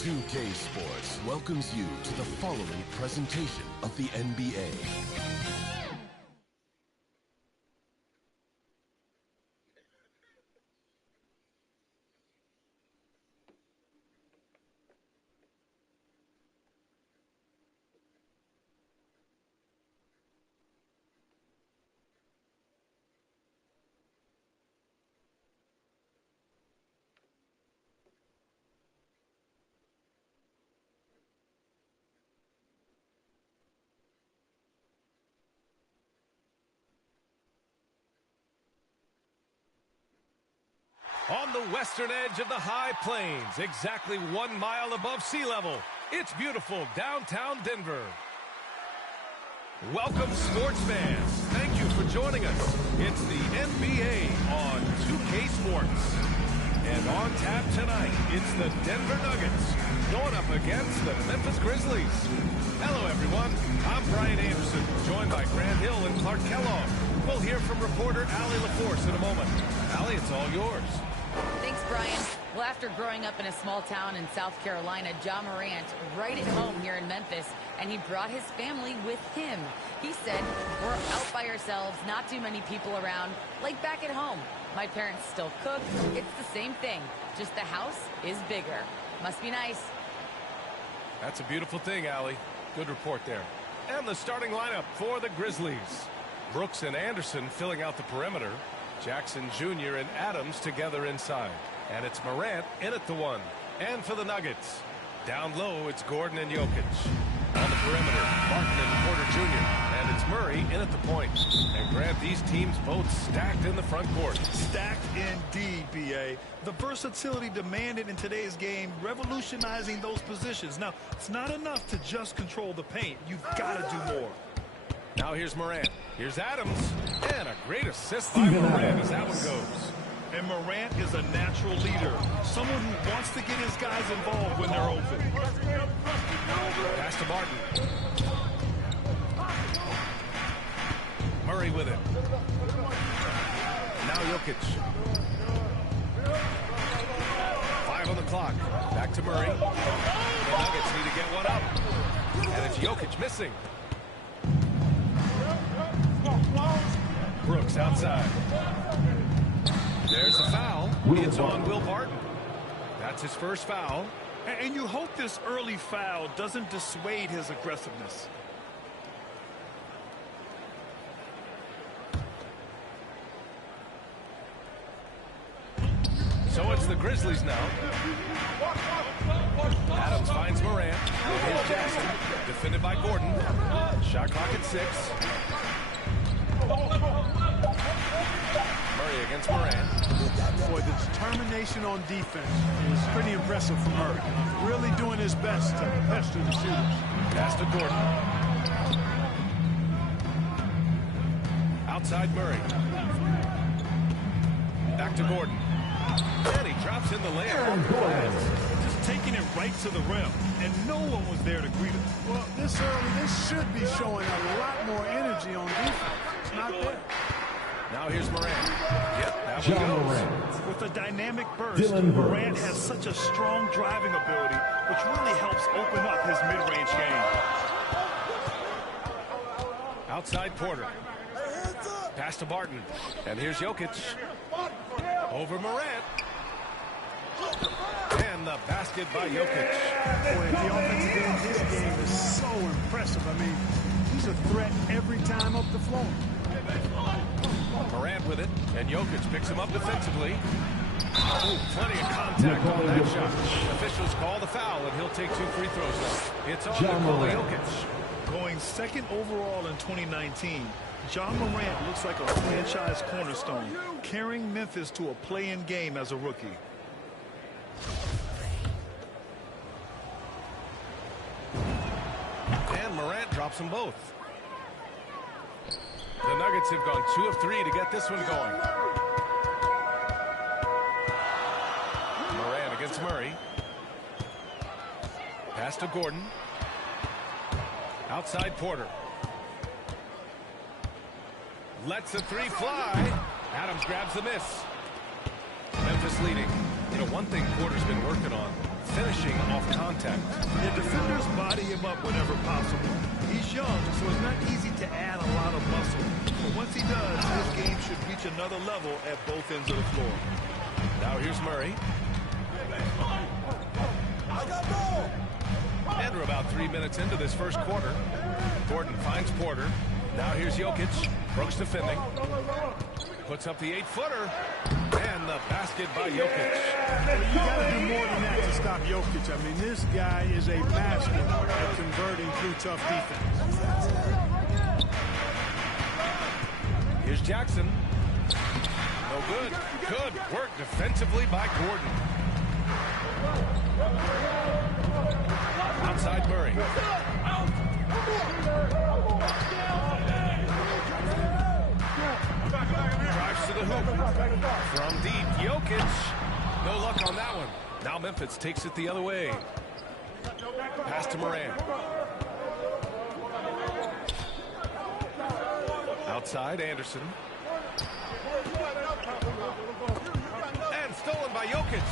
NBA2k Sports welcomes you to the following presentation of the NBA. On the western edge of the high plains, exactly 1 mile above sea level, it's beautiful downtown Denver. Welcome, sports fans. Thank you for joining us. It's the NBA on 2K Sports. And on tap tonight, it's the Denver Nuggets going up against the Memphis Grizzlies. Hello, everyone. I'm Brian Anderson, joined by Grant Hill and Clark Kellogg. We'll hear from reporter Allie LaForce in a moment. Allie, it's all yours. Thanks, Brian. Well, after growing up in a small town in South Carolina, Ja Morant right at home here in Memphis, and he brought his family with him. He said, "We're out by ourselves, not too many people around, like back at home. My parents still cook. It's the same thing, just the house is bigger. Must be nice." That's a beautiful thing, Allie. Good report there. And the starting lineup for the Grizzlies. Brooks and Anderson filling out the perimeter. Jackson Jr. and Adams together inside. And it's Morant in at the one. And for the Nuggets, down low, it's Gordon and Jokic. On the perimeter, Martin and Porter Jr. And it's Murray in at the point. And Grant, these teams both stacked in the front court. Stacked indeed, B.A. The versatility demanded in today's game, revolutionizing those positions. Now, it's not enough to just control the paint. You've got to do more. Now here's Morant. Here's Adams. And a great assist by Morant as that one goes. And Morant is a natural leader. Someone who wants to get his guys involved when they're open. Pass to Martin. Murray with it. Now Jokic. 5 on the clock. Back to Murray. The Nuggets need to get one up. And it's Jokic missing. Brooks outside. There's a foul. It's on Will Barton. That's his first foul. And you hope this early foul doesn't dissuade his aggressiveness. So it's the Grizzlies now. Adams finds Morant. Here's Jackson. Defended by Gordon. Shot clock at 6. Murray against Morant. Boy, the determination on defense is pretty impressive from Murray. Really doing his best to pester the shooters. Pass to Gordon. Outside Murray. Back to Gordon. And he drops in the layup. Just taking it right to the rim, and no one was there to greet him. Well, this early, they should be showing a lot more energy on defense. It's not there. Now here's Morant. Yep, that one goes. Morant. With a dynamic burst, Morant has such a strong driving ability, which really helps open up his mid-range game. Outside Porter. Pass to Barton. And here's Jokic. Over Morant. And the basket by Jokic. Boy, the offensive end in this game is so impressive. I mean, he's a threat every time up the floor. Morant with it, and Jokic picks him up defensively. Ooh, plenty of contact on that shot. Officials call the foul, and he'll take 2 free throws now. It's on Nikola Jokic. Going second overall in 2019, Ja Morant looks like a franchise cornerstone, carrying Memphis to a play-in game as a rookie. And Morant drops them both. The Nuggets have gone 2 of 3 to get this one going. Morant against Murray. Pass to Gordon. Outside Porter. Lets the 3 fly. Adams grabs the miss. Memphis leading. You know, one thing Porter's been working on, finishing off contact. The defenders body him up whenever possible. He's young, so it's not easy to add a lot of muscle. But once he does, his game should reach another level at both ends of the floor. Now here's Murray. And we're about 3 minutes into this first quarter. Gordon finds Porter. Now here's Jokic. Brooks defending. Puts up the 8-footer. And the basket by Jokic. You got to do more than that to stop Jokic. I mean, this guy is a master at converting through tough defense. Here's Jackson. No good. Good work defensively by Gordon. Outside Murray. Drives to the hoop. From deep, Jokic. No luck on that one. Now Memphis takes it the other way. Pass to Morant. Outside, Anderson. And stolen by Jokic.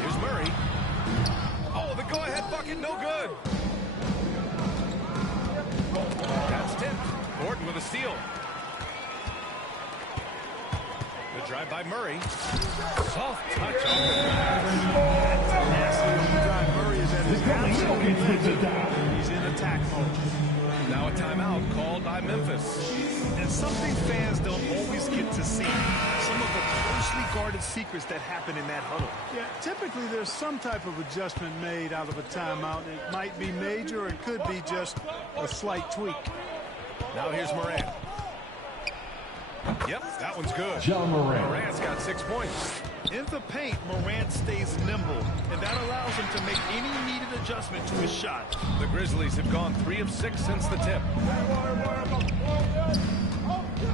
Here's Murray. Oh, the go-ahead bucket, no good. That's tipped. Gordon with a steal. The drive by Murray. Soft touch on the glass. Murray is at his absolute best. He's in attack mode. Now a timeout called by Memphis. And something fans don't always get to see. Some of the closely guarded secrets that happen in that huddle. Yeah, typically there's some type of adjustment made out of a timeout. It might be major or it could be just a slight tweak. Now here's Morant. Yep, that one's good. John Morant. Morant's got 6 points. In the paint, Morant stays nimble, and that allows him to make any needed adjustment to his shot. The Grizzlies have gone 3 of 6 since the tip.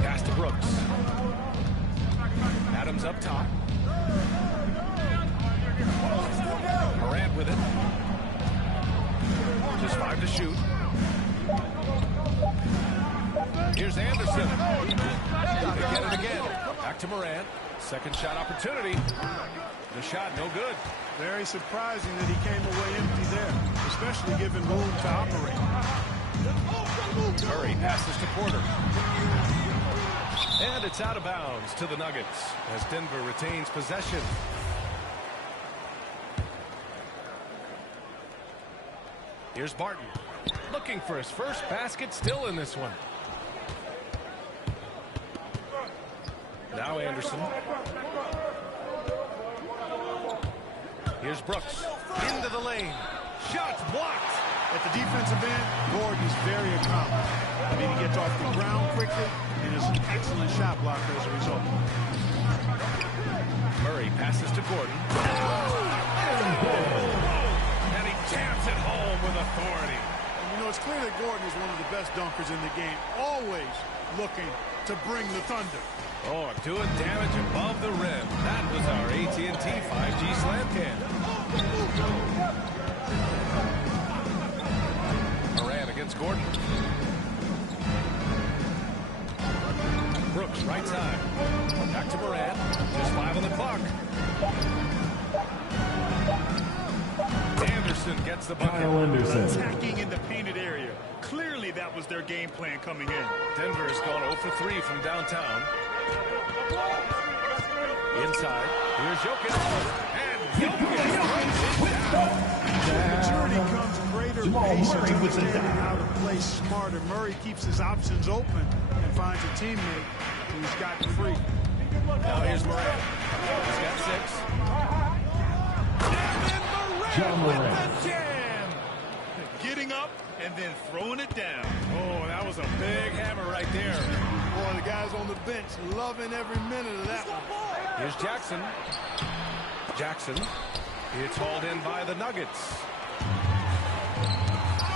Pass to Brooks. Adams up top. Morant with it. Just 5 to shoot. Here's Anderson. They get it again. Back to Morant. Second shot opportunity. The shot no good. Very surprising that he came away empty there, especially given room to operate. Murray passes to Porter. And it's out of bounds to the Nuggets as Denver retains possession. Here's Barton. Looking for his first basket, still in this one. Now Anderson. Here's Brooks. Into the lane. Shots blocked. At the defensive end, Gordon's very accomplished. I mean, he gets off the ground quickly and is an excellent shot blocker as a result. Murray passes to Gordon. And he jams it home with authority. And, you know, it's clear that Gordon is one of the best dunkers in the game, always looking to bring the thunder. Oh, doing damage above the rim. That was our AT&T 5G slam cam. Morant against Gordon. Brooks, right side. Back to Morant. Just 5 on the clock. Anderson gets the bucket. Attacking in the painted area. Clearly that was their game plan coming in. Denver has gone 0 for 3 from downtown. Inside. Here's Jokic. And Jokic. Maturity comes greater patience and understanding how to play smarter. Murray keeps his options open and finds a teammate who's gotten free. Now here's Morant. He's got 6. And then Morant with the jam. Getting up and then throwing it down. Oh, that was a big hammer right there. Boy, the guys on the bench loving every minute of that one. Here's Jackson. Jackson. It's hauled in by the Nuggets.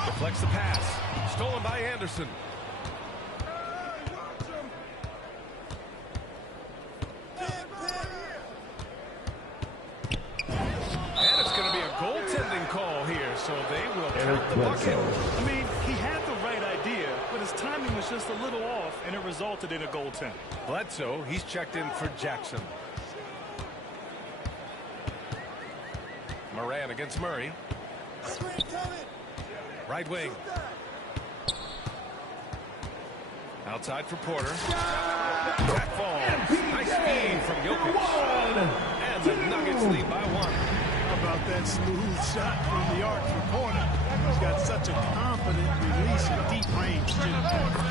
Deflects the pass. Stolen by Anderson. And it's going to be a goaltending call here, so they will count the bucket. I mean, he had the right idea, but his timing was just a little off, and it resulted in a goaltend. Bledsoe, he's checked in for Jackson. Moran against Murray. Right wing. Outside for Porter. That falls. Nice feed from Jokic. And the Nuggets lead by 1. How about that smooth shot from the arc for Porter? He's got such a confident release in deep range, too.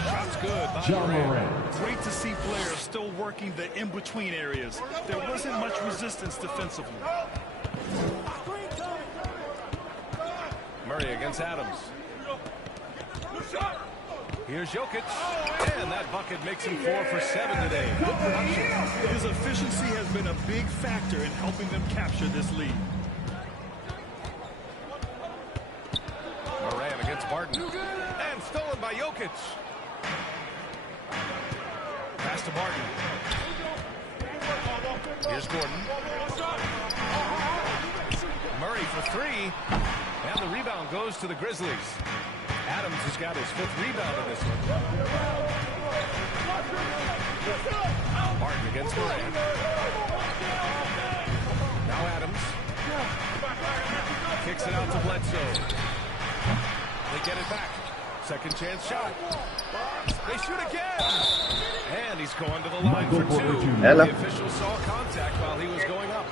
Shot's good by Moran. Great to see players still working the in-between areas. There wasn't much resistance defensively. Murray against Adams. Here's Jokic, and that bucket makes him 4 for 7 today. Good production. His efficiency has been a big factor in helping them capture this lead. Moran against Barton, and stolen by Jokic. Pass to Barton. Here's Gordon. Murray for 3, and the rebound goes to the Grizzlies. Adams has got his 5th rebound in this one. Martin against Moran. Now Adams. Kicks it out to Bledsoe. They get it back. Second chance shot. They shoot again. And he's going to the line for 2. Hello. The official saw contact while he was going up.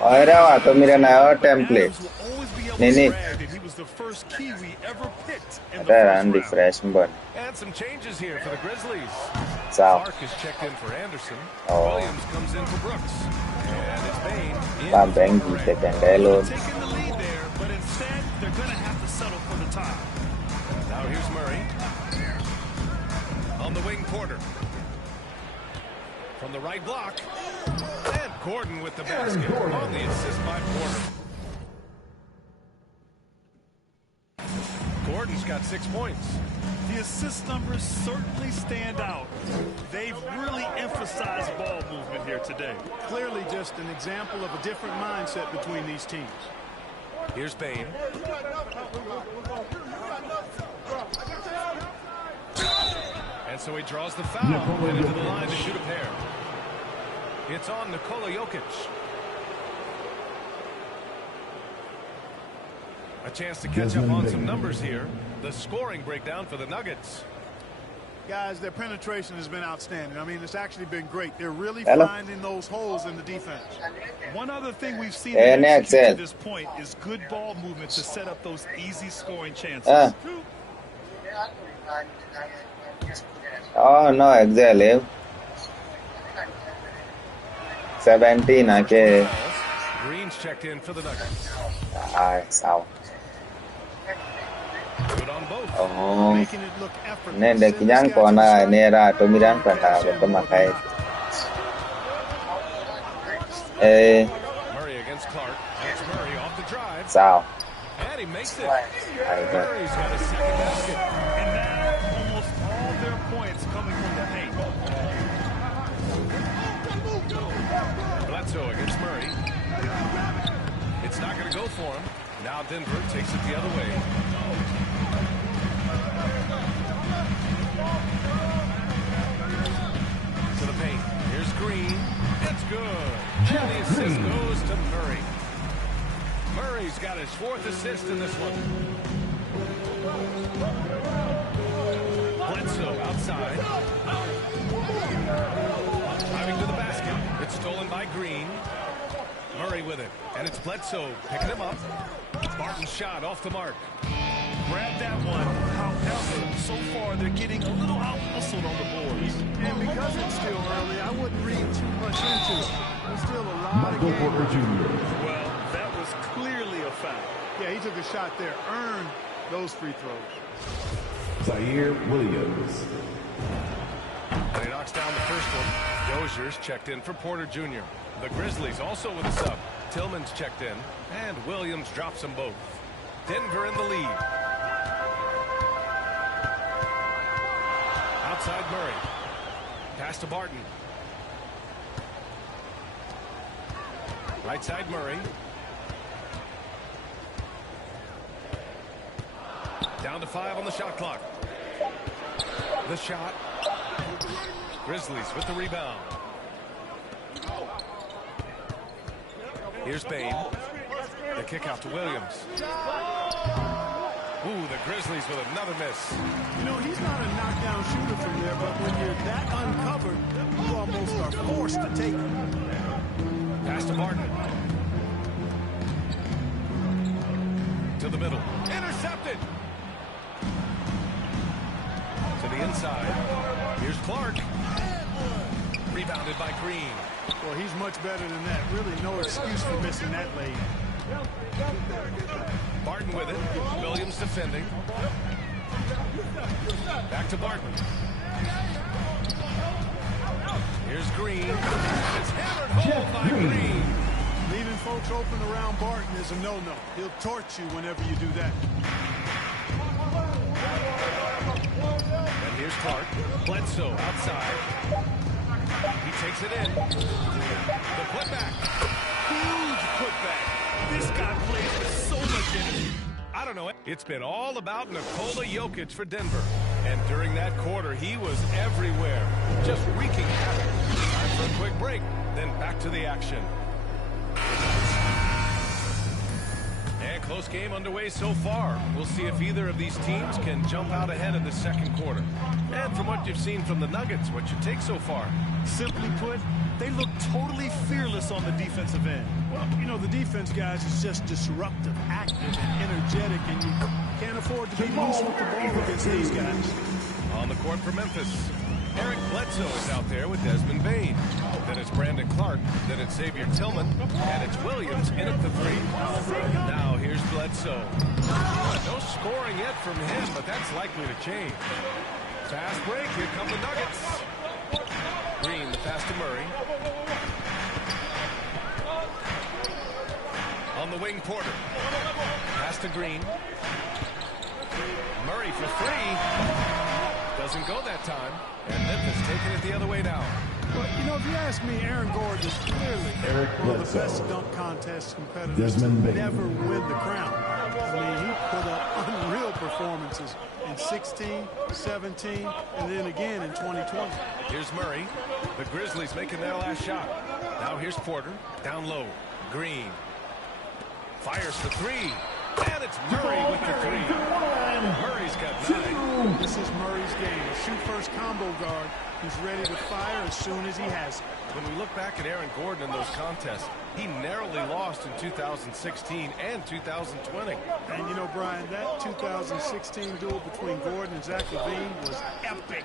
Ahora to mira na template. Nini. Ada refresh button. And some changes here for the Grizzlies. Sao? Clark is checked in for Anderson. Oh. Williams comes in for Brooks. And it's Bain in Pabeng for kita Moran. kandelo. Taking the lead there, but instead they're going to have to settle for the tie. Now here's Murray. On the wing, Porter. From the right block. And Gordon with the basket. On the assist by Porter. Gordon's got 6 points. The assist numbers certainly stand out. They've really emphasized ball movement here today. Clearly just an example of a different mindset between these teams. Here's Bain. And so he draws the foul. And into the line to shoot a pair. It's on Nikola Jokic. A chance to catch up on some numbers here. The scoring breakdown for the Nuggets. Guys, their penetration has been outstanding. I mean, it's actually been great. They're really Hello. finding those holes in the defense. One other thing we've seen Hey, them execute Axel. to this point is good ball movement to set up those easy scoring chances. Oh no, exactly. 17 okay. Green's checked in for the Nuggets. Sao? Good on both. Oh. Making it look effortless. Nên kinyang ko na nera to miran kata bertemakai. Murray against Clark. It's Murray off the drive. Sao? And he makes it. Murray's got his second basket. And now almost all their points coming from the paint. Bledsoe against Murray. It's not going to go for him. Now Denver takes it the other way. To the paint. Here's Green. It's good. And the assist goes to Murray. Murray's got his 4th assist in this one. Bledsoe outside. Driving to the basket. It's stolen by Green. Murray with it. And it's Bledsoe picking him up. Barton's shot off the mark. Grab that one. However, so far they're getting a little out-hustled on the boards. And because it's still early, I wouldn't read too much into it. There's still a lot of game. Well, that was clearly a foul. Yeah, he took a shot there, earned those free throws. Zaire Williams. And he knocks down the first one. Dozier's checked in for Porter Jr. The Grizzlies also with a sub. Tillman's checked in, and Williams drops them both. Denver in the lead. Outside Murray. Pass to Barton. Right side Murray. Down to 5 on the shot clock. The shot. Grizzlies with the rebound. Here's Bain. The kick out to Williams. Ooh, the Grizzlies with another miss. You know, he's not a knockdown shooter from there, but when you're that uncovered, you almost are forced to take it. Pass to Barton. To the middle. Intercepted. To the inside. Here's Clark. Rebounded by Green. Well, he's much better than that. Really no excuse for missing that lay. Barton with it. Williams defending. Back to Barton. Here's Green. It's hammered home by Green. Leaving folks open around Barton is a no-no. He'll torch you whenever you do that. And here's Clark. Bledsoe outside. He takes it in. The putback. Huge putback. This guy plays with so much energy. I don't know. It's been all about Nikola Jokic for Denver. And during that quarter, he was everywhere. Just wreaking havoc. Time for a quick break. Then back to the action. And close game underway so far. We'll see if either of these teams can jump out ahead in the second quarter. And from what you've seen from the Nuggets, what's your take so far? Simply put, they look totally fearless on the defensive end. Well, you know, the defense, guys, is just disruptive, active, and energetic, and you can't afford to be loose with the ball against these guys. On the court for Memphis, Eric Bledsoe is out there with Desmond Bain. Then it's Brandon Clark. Then it's Xavier Tillman. And it's Williams in at the three. Now here's Bledsoe. No scoring yet from him, but that's likely to change. Fast break. Here come the Nuggets. Green, the pass to Murray. On the wing, Porter. Pass to Green. Murray for three. Doesn't go that time. And Memphis taking it the other way now. But, you know, if you ask me, Aaron Gordon is clearly one of the best dunk contest competitors to never win the crown. I mean, he put up unreal performances in 16, 17, and then again in 2020. Here's Murray. The Grizzlies making their last shot. Now here's Porter. Down low. Green. Fires for three. And it's Murray with the three. Murray's got 9. This is Murray's game. A shoot-first combo guard who's ready to fire as soon as he has it. When we look back at Aaron Gordon in those contests, he narrowly lost in 2016 and 2020. And you know, Brian, that 2016 duel between Gordon and Zach LaVine was epic.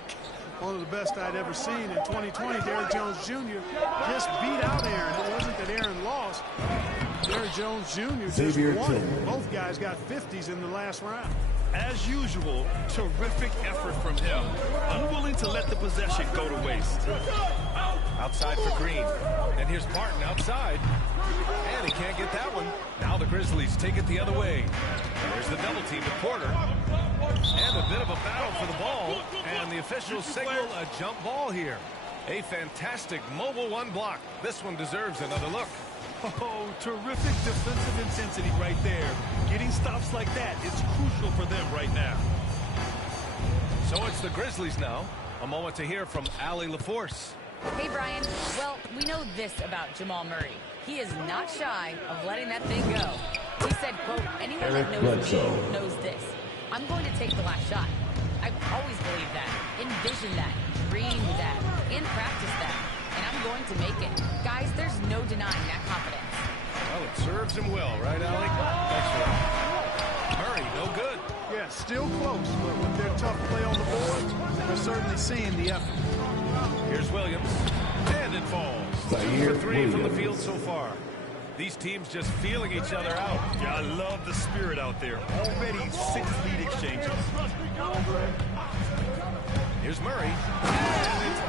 One of the best I'd ever seen. In 2020, Derrick Jones Jr. just beat out Aaron. It wasn't that Aaron lost. Derrick Jones Jr. just won. Both guys got 50s in the last round. As usual, terrific effort from him. Unwilling to let the possession go to waste. Outside for Green. And here's Barton outside. And he can't get that one. Now the Grizzlies take it the other way. There's the double team to Porter. And a bit of a battle for the ball. And the officials signal a jump ball here. A fantastic mobile one block. This one deserves another look. Oh, terrific defensive intensity right there. Getting stops like that is crucial for them right now. So it's the Grizzlies now. A moment to hear from Allie LaForce. Hey, Brian. Well, we know this about Jamal Murray. He is not shy of letting that thing go. He said, quote, anyone that knows me knows this. I'm going to take the last shot. I've always believed that, envisioned that, dreamed that, and practiced that. And I'm going to make it. Guys, there's no denying that confidence. Well, it serves him well, right, Allie? That's right. Murray, no good. Yeah, still close, but with their tough play on the boards, we're certainly seeing the effort. Here's Williams. And it falls. 2 for 3 from the field so far. These teams just feeling each other out. Yeah, I love the spirit out there. Already 6 lead exchanges. Here's Murray. And it's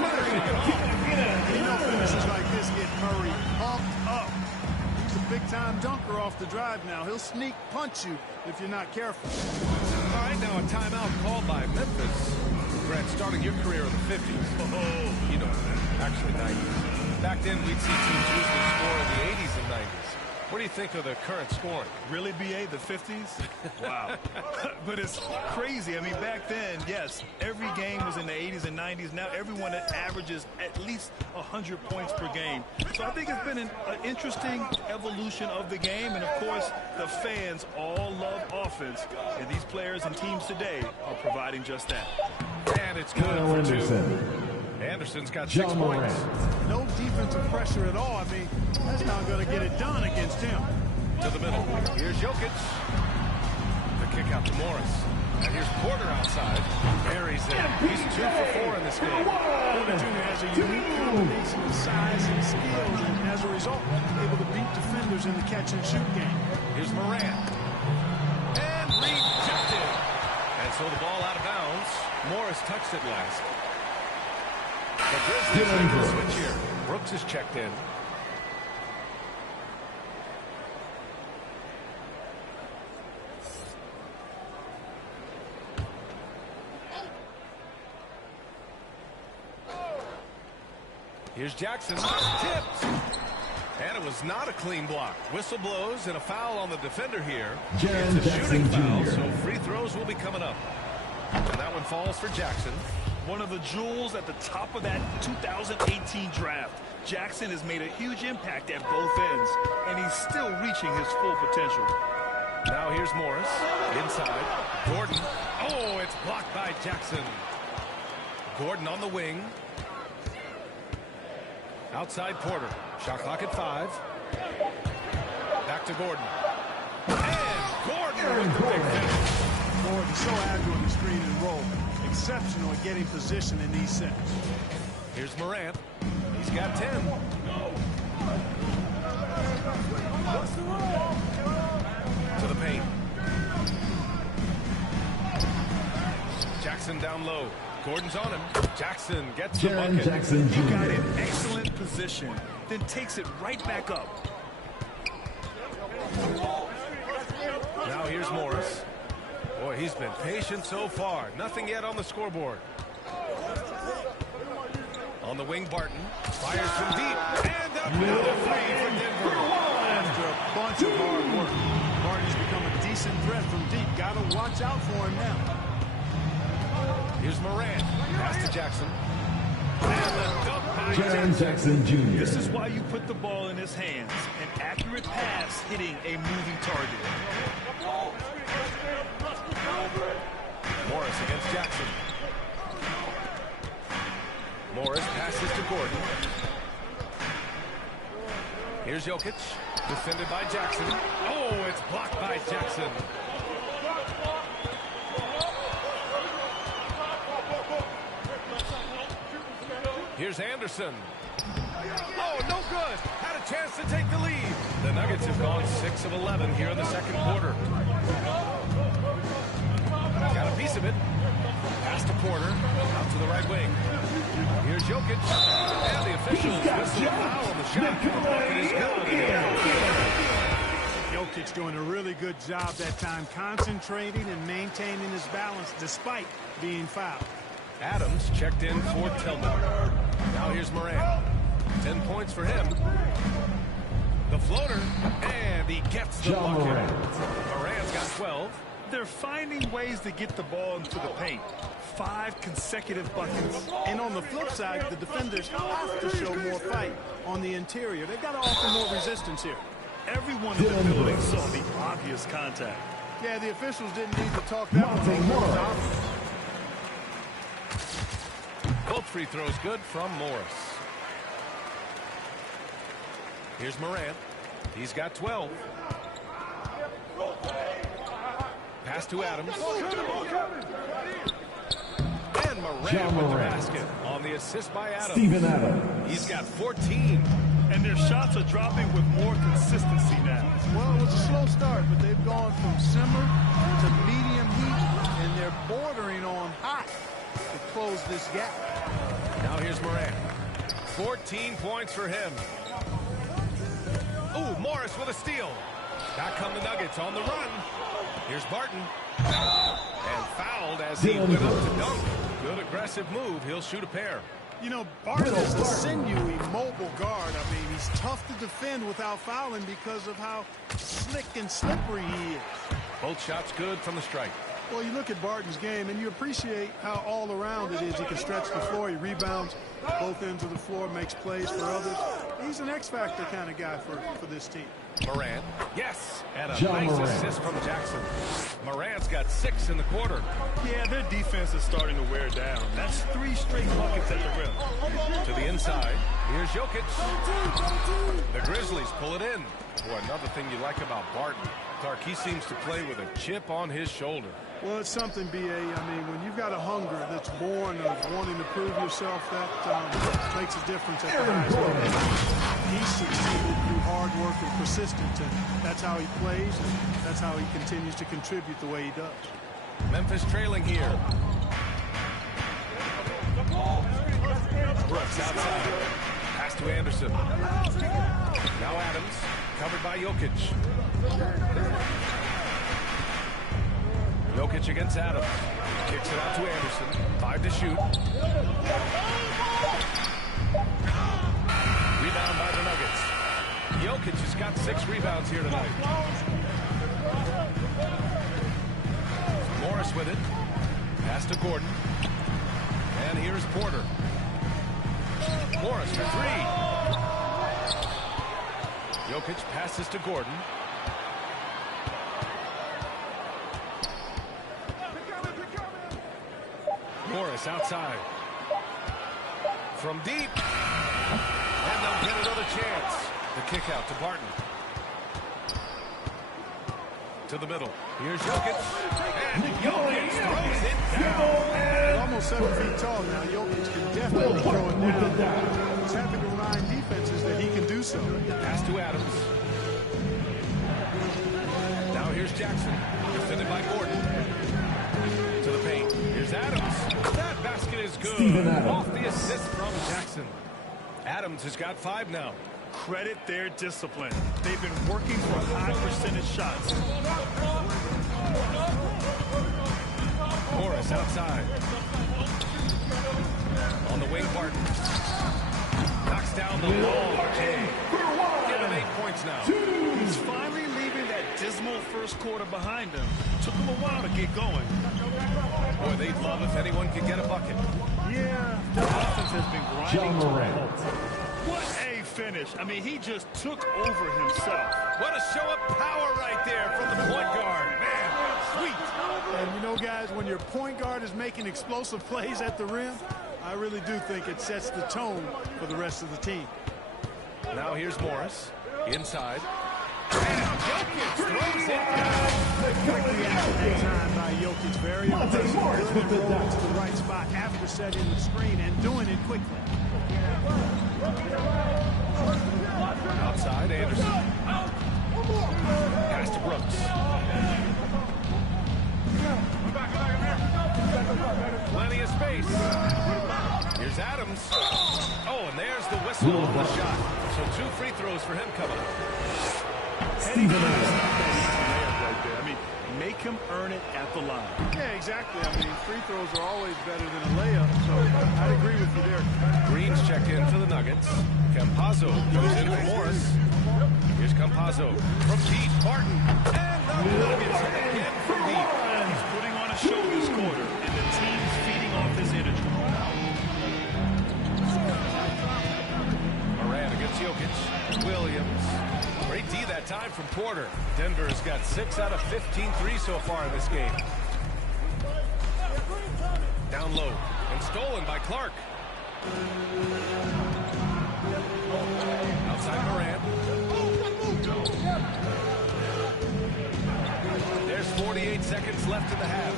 Murray. You know, finishes like this get Murray pumped up. He's a big-time dunker off the drive now. He'll sneak punch you if you're not careful. All right, now a timeout called by Memphis. Grant, starting your career in the 50s. Oh, you know, actually 90s. Back then, we'd see teams usually score in the 80s and 90s. What do you think of the current scoring? Really, BA, the 50s? Wow. But it's crazy. I mean, back then, yes, every game was in the 80s and 90s. Now everyone averages at least 100 points per game. So I think it's been an interesting evolution of the game. And, of course, the fans all love offense. And these players and teams today are providing just that. And it's good for two. Anderson's got 6 points. No defensive pressure at all. I mean, that's not going to get it done against him. To the middle. Here's Jokic. The kick out to Morris. And here's Porter outside. Buries it. He's 2 for 4 in this game. Porter Jr. has a unique combination of size and skill, and as a result, able to beat defenders in the catch-and-shoot game. Here's Morant. And rejected. And so the ball out of bounds. Morris touched it last. The Grizzlies making a switch here. Brooks is checked in. Here's Jackson. Tipped. And it was not a clean block. Whistle blows and a foul on the defender here. It's a shooting foul, so free throws will be coming up. And that one falls for Jackson. One of the jewels at the top of that 2018 draft. Jackson has made a huge impact at both ends, and he's still reaching his full potential. Now here's Morris. Inside. Gordon. Oh, it's blocked by Jackson. Gordon on the wing. Outside Porter. Shot clock at 5. Back to Gordon. And Gordon with the big finish. Gordon so agile in the screen and roll. Exceptional at getting position in these sets. Here's Morant. He's got 10. To the paint. Jackson down low. Gordon's on him. Jackson gets the bucket. Jackson He got in excellent position, then takes it right back up. Now here's Morris. Boy, he's been patient so far. Nothing yet on the scoreboard. On the wing, Barton. Fires from deep. And another three for Denver. After a bunch of hard work, Barton's become a decent threat from deep. Got to watch out for him now. Here's Morant. Pass to Jackson. And the dunk by Jackson Jr. This is why you put the ball in his hands. An accurate pass hitting a moving target. Morris against Jackson. Morris passes to Gordon. Here's Jokic. Defended by Jackson. Oh, it's blocked by Jackson. Here's Anderson. Oh, no good. Had a chance to take the lead. The Nuggets have gone 6 of 11 here in the second quarter. Got a piece of it. Pass to Porter. Out to the right wing. Here's Jokic. And the officials whistle a foul on the shot. The bucket is good. Jokic doing a really good job that time, concentrating and maintaining his balance despite being fouled. Adams checked in for Tillman. Now here's Morant. 10 points for him. The floater. And he gets the bucket. Morant's got 12. They're finding ways to get the ball into the paint. 5 consecutive buckets. And on the flip side, the defenders have to show more fight on the interior. They've got to offer more resistance here. Everyone in the building saw the obvious contact. Yeah, the officials didn't need to talk that one. Both free throws good from Morris. Here's Morant. He's got 12. Pass to Adams. And Morant with the basket on the assist by Adams. Steven Adams. He's got 14. And their shots are dropping with more consistency now. Well, it was a slow start, but they've gone from simmer to medium heat, and they're bordering on hot to close this gap. Now here's Morant. 14 points for him. Ooh, Morris with a steal. Back come the Nuggets on the run. Here's Barton. And fouled as he went up to dunk. Good aggressive move. He'll shoot a pair. You know, Barton is a sinewy, mobile guard. I mean, He's tough to defend without fouling because of how slick and slippery he is. Both shots good from the strike. Well, you look at Barton's game, and you appreciate how all-around it is. He can stretch the floor. He rebounds both ends of the floor, makes plays for others. He's an X-factor kind of guy for this team. Morant, yes, and a nice assist from Jackson. Morant's got 6 in the quarter. Yeah, their defense is starting to wear down. That's 3 straight buckets at the rim. To the inside, here's Jokic. The Grizzlies pull it in. Boy, another thing you like about Barton, Clark, he seems to play with a chip on his shoulder. Well, it's something, B.A. I mean, when you've got a hunger that's born of wanting to prove yourself, that makes a difference at the highest level. He's succeeded through hard work and persistence, and that's how he plays, and that's how he continues to contribute the way he does. Memphis trailing here. Brooks outside. Pass to Anderson. Now Adams, covered by Jokic. Jokic against Adams. Kicks it out to Anderson. 5 to shoot. Rebound by the Nuggets. Jokic has got 6 rebounds here tonight. Morris with it. Pass to Gordon. And here's Porter. Morris for 3. Jokic passes to Gordon. Morris outside. From deep. And they'll get another chance. The kick out to Barton. To the middle. Here's Jokic. And Jokic throws it down. Almost 7 feet tall now. Jokic can definitely throw it down. He's having to remind defenses that he can do so. Pass to Adams. Now here's Jackson. Defended by Gordon. To the paint. Here's Adams. That basket is good. Off the assist from Jackson. Adams has got 5 now. Credit their discipline. They've been working for high percentage shots. Morris outside. On the wing, Barton. Knocks down the wall. Give him 8 points now. He's finally leaving that dismal first quarter behind him. Took him a while to get going. Boy, they'd love if anyone could get a bucket. Yeah, the offense has been grinding to a halt. What a finish. I mean, he just took over himself. What a show of power right there from the point guard. Man, sweet. And you know, guys, when your point guard is making explosive plays at the rim, I really do think it sets the tone for the rest of the team. Now here's Morris. Inside. And Jokic throws it down. Quick reaction that time by Jokic. Very impressive. Good and rolling to the right spot after setting the screen and doing it quickly. Outside, Anderson. Pass to Brooks. Plenty of space. Here's Adams. Oh, and there's the whistle on the shot. So 2 free throws for him coming up. I mean, make him earn it at the line. Yeah, exactly. I mean, free throws are always better than a layup, so I'd agree with you there. Green's checked in for the Nuggets. Campazzo goes in for Morris. Here's Campazzo from deep. Barton. And the Nuggets again from deep. He's putting on a show this quarter, and the team's feeding off his energy. Morant against Jokic. Williams. Great D that time from Porter. Denver has got 6 out of 15 threes so far in this game. Down low and stolen by Clark. Outside Morant. There's 48 seconds left in the half.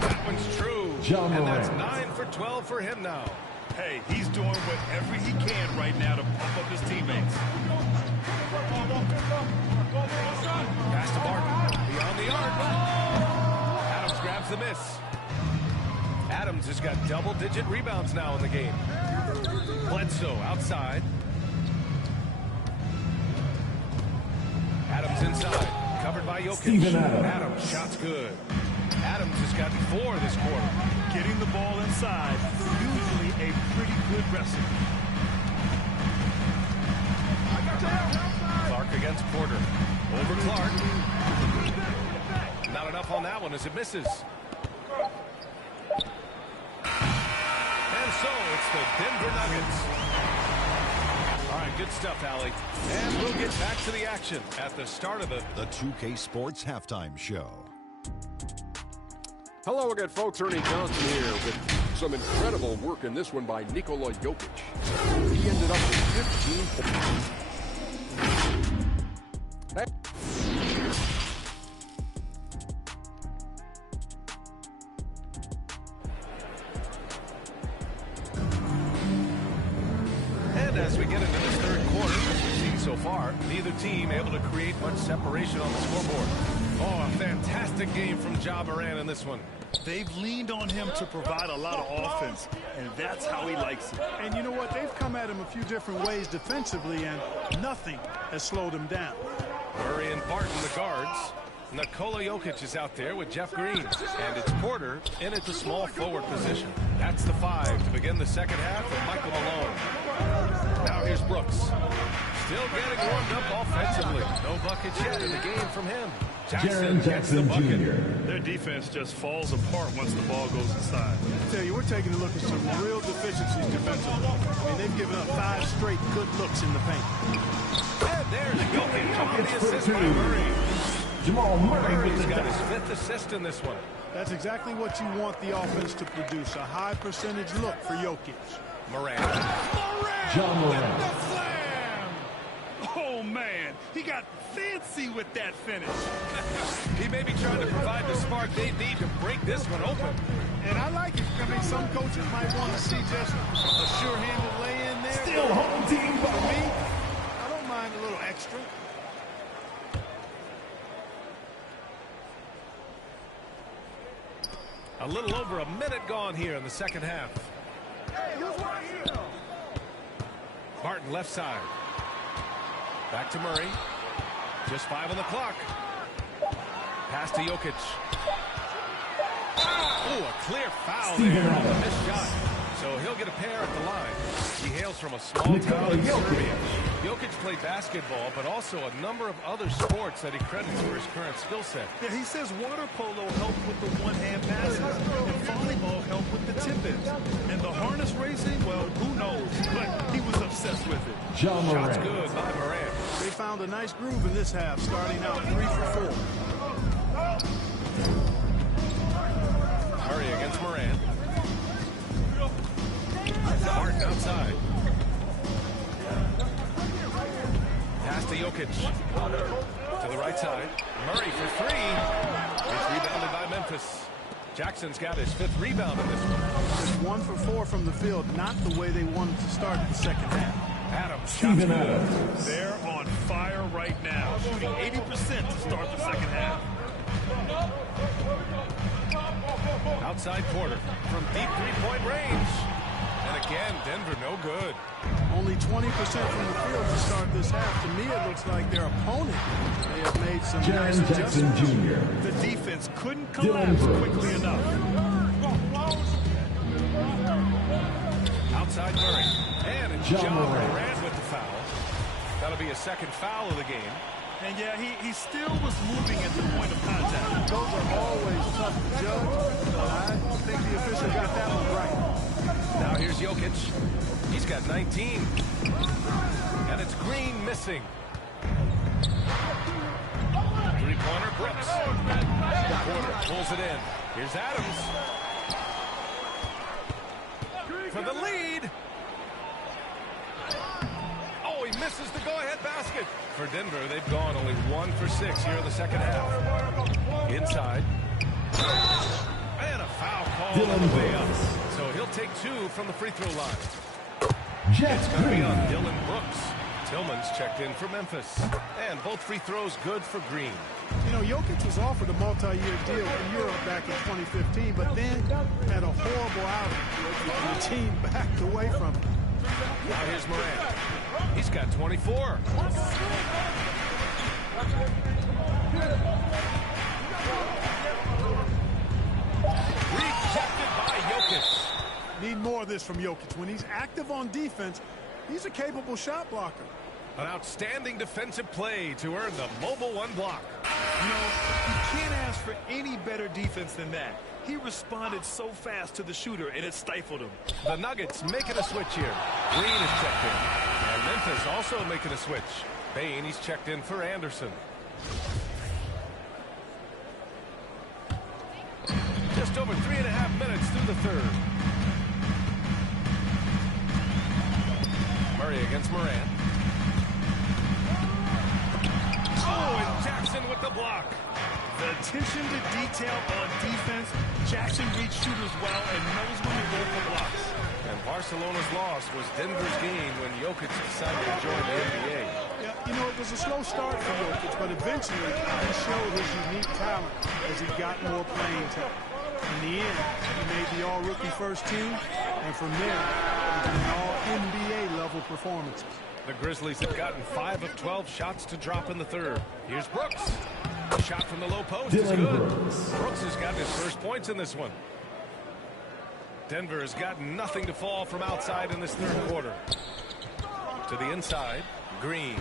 That one's true. And that's 9 for 12 for him now. Hey, he's doing whatever he can right now to pump up his teammates. Pass to Barton. Beyond the arc. Adams grabs the miss. Adams has got double-digit rebounds now in the game. Bledsoe outside. Adams inside. Covered by Jokic. Adams, shot's good. Adams has got 4 this quarter. Getting the ball inside, usually a pretty good recipe. against Porter. Over Clark. Not enough on that one as it misses. And so it's the Denver Nuggets. All right, good stuff, Allie. And we'll get back to the action at the start of the 2K Sports Halftime Show. Hello again, folks. Ernie Johnson here with some incredible work in this one by Nikola Jokic. He ended up with 15 points. And as we get into this third quarter, as we've seen so far, neither team able to create much separation on the scoreboard. Oh, a fantastic game from Ja Morant in this one. They've leaned on him to provide a lot of offense, and that's how he likes it. And you know what? They've come at him a few different ways defensively, and nothing has slowed him down. Murray and Barton, the guards. Nikola Jokic is out there with Jeff Green. And it's Porter in at the small forward position. That's the 5 to begin the second half with Michael Malone. Now here's Brooks. Still getting warmed up offensively. No buckets yet in the game from him. Jackson gets the bucket. Their defense just falls apart once the ball goes inside. I tell you, we're taking a look at some real deficiencies defensively. I mean, they've given up 5 straight good looks in the paint. And there's Jokic on the assist by Murray. Jamal Murray's got his 5th assist in this one. That's exactly what you want the offense to produce, a high percentage look for Jokic. Morant. John Morant. With the slam! Oh, man. He got fancy with that finish. He may be trying to provide the spark they need to break this one open. And I like it. I mean, some coaches might want to see just a sure-handed lay-in there. Still home team, For me, I don't mind a little extra. A little over a minute gone here in the second half. Martin left side. Back to Murray. Just 5 on the clock. Pass to Jokic. Oh, a clear foul there on the missed shot. So he'll get a pair at the line. He hails from a small town in Serbia. Jokic played basketball, but also a number of other sports that he credits for his current skill set. Yeah, he says water polo helped with the one-hand passes, and volleyball helped with the tip-ins. And the harness racing, well, who knows? But he was obsessed with it. John Morant. Shots good by Morant. They found a nice groove in this half, starting out 3 for 4. Murray against Morant. Martin outside. Pass to Jokic. To the right side. Murray for 3. It's rebounded by Memphis. Jackson's got his 5th rebound in this one. Just 1 for 4 from the field, not the way they wanted to start the second half. Adams, shots good. They're on fire right now, shooting 80% to start the second half. Outside Porter from deep 3-point range. And again, Denver no good. Only 20% from the field to start this half. To me, it looks like their opponent may have made some nice Jackson adjustments. Jr. The defense couldn't collapse quickly enough. Outside Murray. And it's Ja Ja Morant. Morant with the foul. That'll be a second foul of the game. And yeah, he still was moving at the point of contact. Those are always tough to judge, but I think the official got that one right. Now here's Jokic. He's got 19. And it's Green missing. Three-pointer Brooks. Porter pulls it in. Here's Adams. For the lead. Oh, he misses the go-ahead basket. For Denver, they've gone only 1 for 6 here in the second half. Inside. And a foul call on the way up. So he'll take 2 from the free throw line. It's going to be on Dylan Brooks. Tillman's checked in for Memphis. And both free throws good for Green. You know, Jokic was offered a multi-year deal in Europe back in 2015, but then had a horrible outing. And the team backed away from him. Now here's Morant. He's got 24. Rejected by Jokic. Need more of this from Jokic. When he's active on defense, he's a capable shot blocker. An outstanding defensive play to earn the mobile one block. You know, you can't ask for any better defense than that. He responded so fast to the shooter, and it stifled him. The Nuggets making a switch here. Green is checked in. And Memphis also making a switch. Bain, he's checked in for Anderson. Just over 3.5 minutes through the third. Murray against Morant. Oh, and Jackson with the block. The attention to detail on defense. Jackson reads shooters well and knows when to go for blocks. And Barcelona's loss was Denver's game when Jokic decided to join the NBA. Yeah, you know, it was a slow start for Jokic, but eventually he showed his unique talent as he got more playing time. In the end, he made the all-rookie first team, and from there, he did all-NBA level performances. The Grizzlies have gotten 5 of 12 shots to drop in the third. Here's Brooks. Shot from the low post is good. Brooks has gotten his first points in this one. Denver has gotten nothing to fall from outside in this third quarter. To the inside, Green.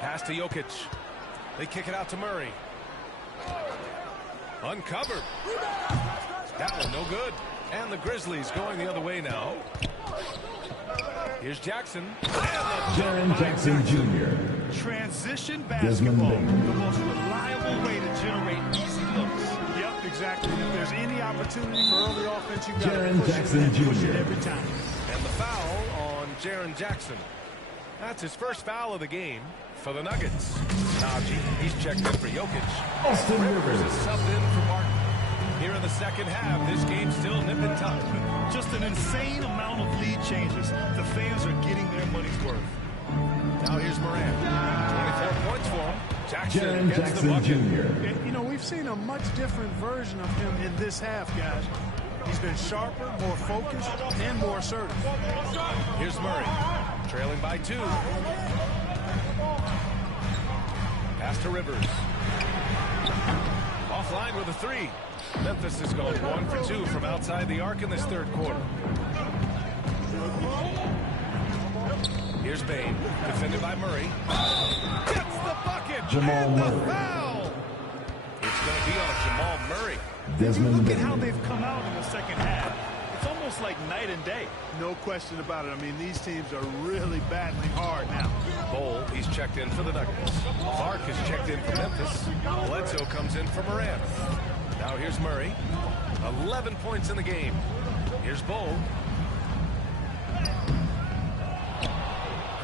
Pass to Jokic. They kick it out to Murray. Uncovered. That one no good. And the Grizzlies going the other way now. Here's Jackson. Jaren Jackson Jr. Transition basketball, the most reliable way to generate easy looks. Yep, exactly. If there's any opportunity for early offense, you've got to Jaren Jackson Jr. every time. And the foul on Jaren Jackson. That's his first foul of the game for the Nuggets. Najee, he's checked in for Jokic. Austin Rivers Rivers. is subbed in for Martin. Here in the second half, this game's still nipping tough. Just an insane amount of lead changes. The fans are getting their money's worth. Now here's Morant. 24 points for him. Jackson Jaren gets Jackson the bucket. Jr. You know, we've seen a much different version of him in this half, guys. He's been sharper, more focused, and more assertive. Here's Murray. Trailing by 2. Pass to Rivers. Offline with a 3. Memphis is going 1 for 2 from outside the arc in this third quarter. Here's Bain, defended by Murray. Gets the bucket. Jamal and the Murray. foul. It's going to be on Jamal Murray. Desmond Look at Bain. how they've come out in the second half. It's almost like night and day. No question about it. I mean, these teams are really battling hard now. Bol, he's checked in for the Nuggets. Clark is checked in for Memphis. Bledsoe comes in for Morant. Now here's Murray. 11 points in the game. Here's Bol.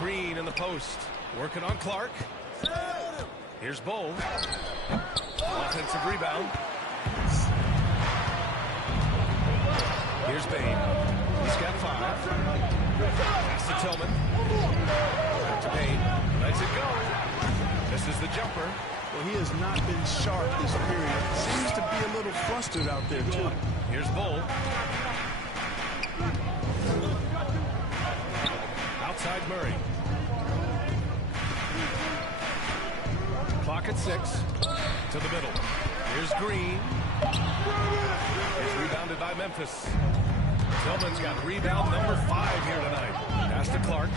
Green in the post. Working on Clark. Here's Bol. Offensive rebound. Here's Bain. He's got 5. Pass to Tillman. Back to Bain. Lets it go. This is the jumper. Well, he has not been sharp this period. Seems to be a little flustered out there, too. Here's Bol. Outside Murray. Clock at 6. To the middle. Here's Green. It's rebounded by Memphis. Tillman's got rebound number 5 here tonight. Pass to Clark.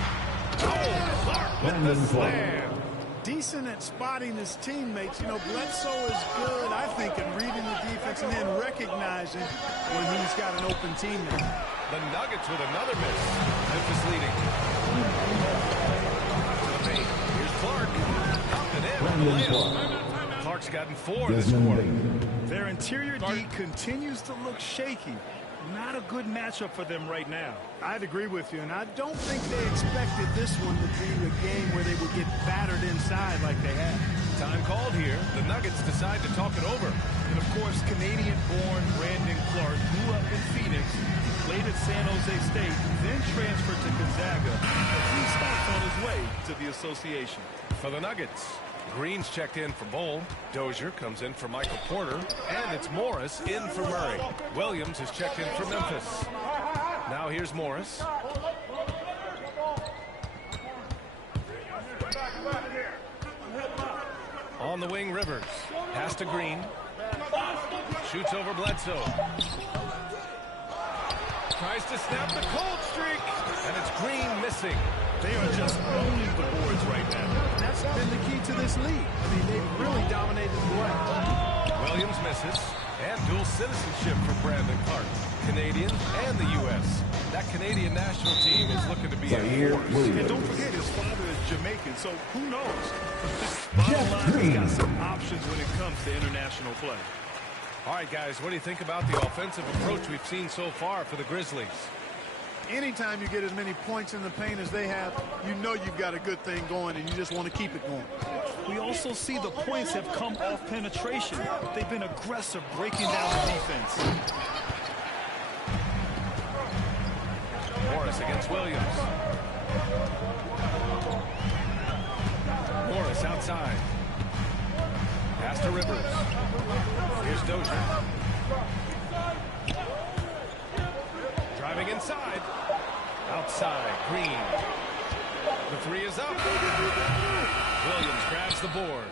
Oh, Clark with the slam. Decent at spotting his teammates. You know, Bledsoe is good, I think, at reading the defense and then recognizing when he's got an open teammate. The Nuggets with another miss. Memphis leading. To the paint. Here's Clark. Up and in on the layup. Clark's gotten 4 this Desmond quarter. Bain. Their interior D continues to look shaky. Not a good matchup for them right now. I'd agree with you, and I don't think they expected this one to be a game where they would get battered inside like they had. Time called here. The Nuggets decide to talk it over. And of course, Canadian-born Brandon Clark grew up in Phoenix, played at San Jose State, then transferred to Gonzaga. And he stopped on his way to the association. For the Nuggets, Green's checked in for Bol. Dozier comes in for Michael Porter. And it's Morris in for Murray. Williams is checked in for Memphis. Now here's Morris. On the wing, Rivers. Pass to Green. Shoots over Bledsoe. Tries to snap the cold streak. And it's Green missing. They are just owning the boards right now. emphasis and dual citizenship for Brandon Clark. Canadian and the U.S. That Canadian national team is looking to be a force. And don't forget, his father is Jamaican, so who knows? Bottom line, he's got some options when it comes to international play. All right, guys, what do you think about the offensive approach we've seen so far for the Grizzlies? Anytime you get as many points in the paint as they have, you know you've got a good thing going, and you just want to keep it going. We also see the points have come off penetration. They've been aggressive, breaking down the defense. Morris against Williams. Morris outside. Pass to Rivers. Here's Dozier. Driving inside. Outside. Green. The three is up. Williams grabs the board.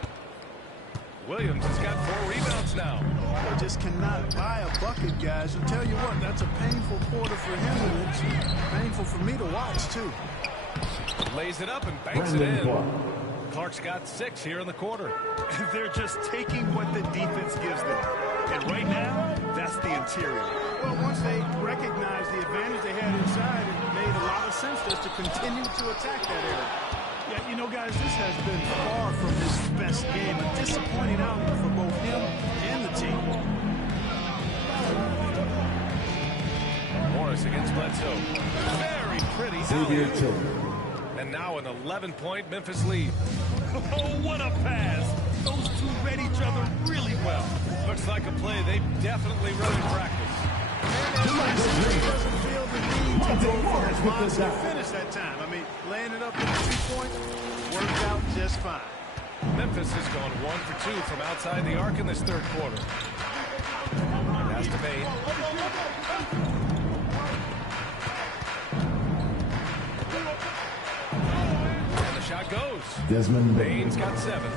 Williams has got 4 rebounds now. They just cannot buy a bucket, guys. And tell you what, that's a painful quarter for him, and it's painful for me to watch, too. Lays it up and banks it in. Clark's got 6 here in the quarter. They're just taking what the defense gives them. And right now, that's the interior. Well, once they recognized the advantage they had inside, it made a lot of sense just to continue to attack that area. Yeah, you know, guys, this has been far from his best game. A disappointing outing for both him and the team. Morris against Bledsoe. Very pretty alley-oop. And now an 11-point Memphis lead. Oh, what a pass. Those two read each other really well. Looks like a play they definitely run in practice. He doesn't feel the need to go for his monster finish that time. I mean, laying it up in 2 points worked out just fine. Memphis has gone 1 for 2 from outside the arc in this third quarter. Pass to Bain. And the shot goes. Desmond Bain's got 7.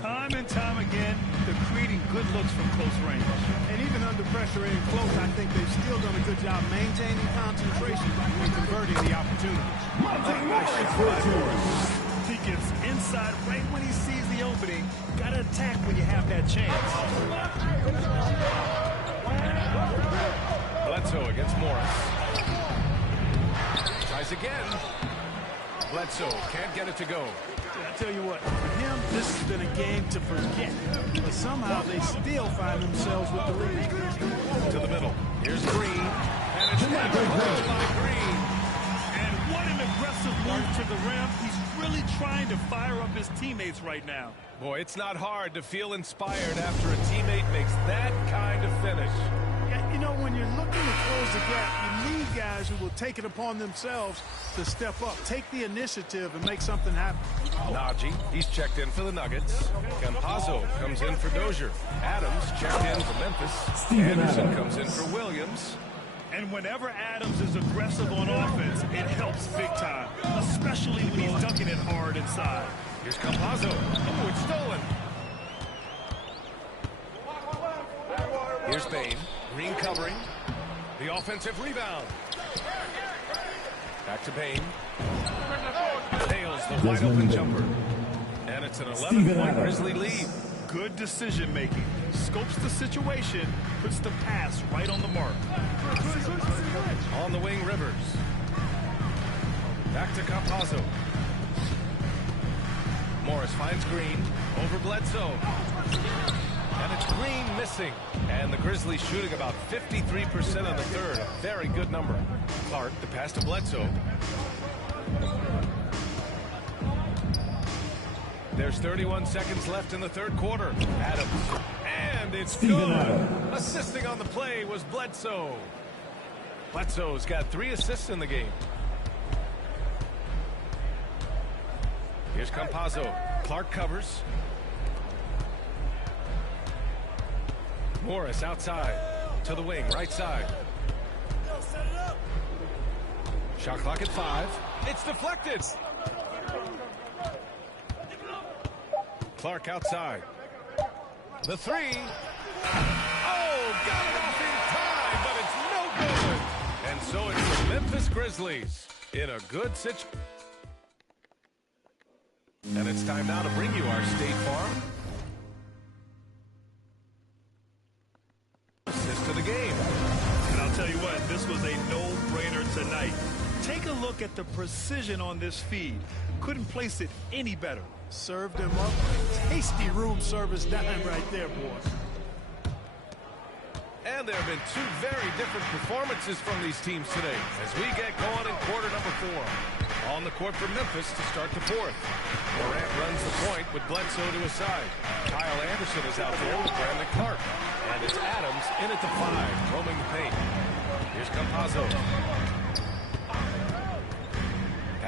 Time and time again, they're creating good looks from close range. And even under pressure in close, I think they've still done a good job maintaining concentration and converting the opportunities. He gets inside right when he sees the opening. Got to attack when you have that chance. Bledsoe against Morris. Tries again. Bledsoe can't get it to go. I tell you what, for him, this has been a game to forget. But somehow they still find themselves with the lead. To the middle. Here's Green. And it's blocked by Green. And what an aggressive move to the rim. He's really trying to fire up his teammates right now. Boy, it's not hard to feel inspired after a teammate makes that kind of finish. Yeah, you know, when you're looking to close the gap, you need guys who will take it upon themselves to step up, take the initiative, and make something happen. Najee, he's checked in for the Nuggets. Campazzo comes in for Dozier. Adams checked in for Memphis. Anderson comes in for Williams. And whenever Adams is aggressive on offense, it helps big time, especially when he's dunking it hard inside. Here's Campazzo. Oh, it's stolen. Here's Bain. Green covering. The offensive rebound. Back to Bain. Nails the wide-open jumper. And it's an 11-point Grizzly lead. Good decision making. Scopes the situation, puts the pass right on the mark. On the wing, Rivers. Back to Campazzo. Morris finds Green. Over Bledsoe. And it's Green missing. And the Grizzlies shooting about 53% in the third. A very good number. Clark, the pass to Bledsoe. There's 31 seconds left in the third quarter. Adams. And it's good. Assisting on the play was Bledsoe. Bledsoe's got 3 assists in the game. Here's Campazzo. Clark covers. Morris outside. To the wing, right side. Shot clock at 5. It's deflected. Clark outside. The 3. Oh, got it off in time, but it's no good. And so it's the Memphis Grizzlies in a good situation. And it's time now to bring you our State Farm look at the precision on this feed. Couldn't place it any better. Served him up. Tasty room service dime right there, boys. And there have been two very different performances from these teams today as we get going in quarter number 4. On the court for Memphis to start the fourth. Morant runs the point with Bledsoe to his side. Kyle Anderson is out there with Brandon Clark. And it's Adams in at the 5, roaming the paint. Here's Campazzo.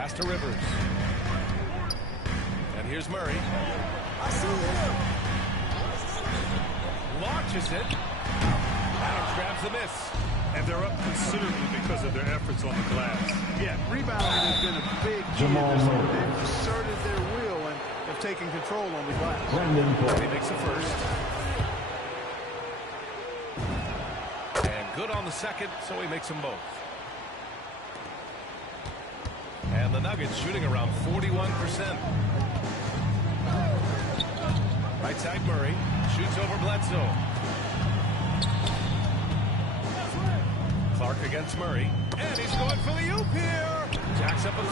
Pass to Rivers. And here's Murray. I see him. Launches it. Adams grabs the miss. And they're up considerably because of their efforts on the glass. Yeah, rebounding has been a big key. They've asserted their will and have taken control on the glass. He makes the first. And good on the second, so he makes them both. And the Nuggets shooting around 41%. Right side Murray. Shoots over Bledsoe. Clark against Murray. And he's going for the oop here. Jacks up a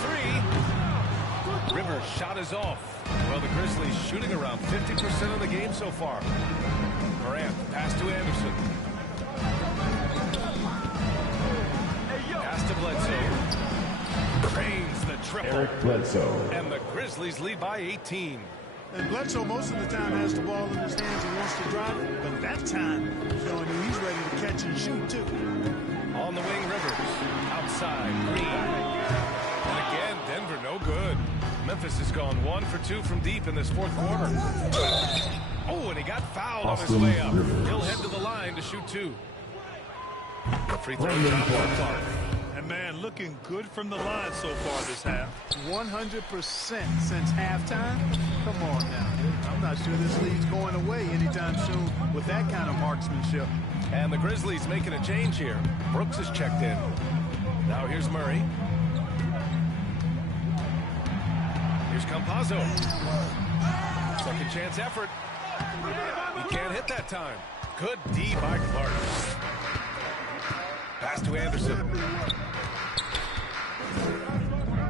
3. Rivers' shot is off. Well, the Grizzlies shooting around 50% of the game so far. Morant, pass to Anderson. Pass to Bledsoe. Drains the triple. Eric Bledsoe. And the Grizzlies lead by 18. And Bledsoe most of the time has the ball in his hands and wants to drive it. But that time, showing you he's ready to catch and shoot, too. On the wing, Rivers. Outside, Green. And again, Denver no good. Memphis has gone 1 for 2 from deep in this fourth quarter. Oh, and he got fouled on his way up. He'll head to the line to shoot 2. The free throw shot for Clark. And man, looking good from the line so far this half. 100% since halftime. Come on now. I'm not sure this lead's going away anytime soon with that kind of marksmanship. And the Grizzlies making a change here. Brooks is checked in. Now here's Murray. Here's Campazzo. Second chance effort. He can't hit that time. Good D by Clark. Pass to Anderson.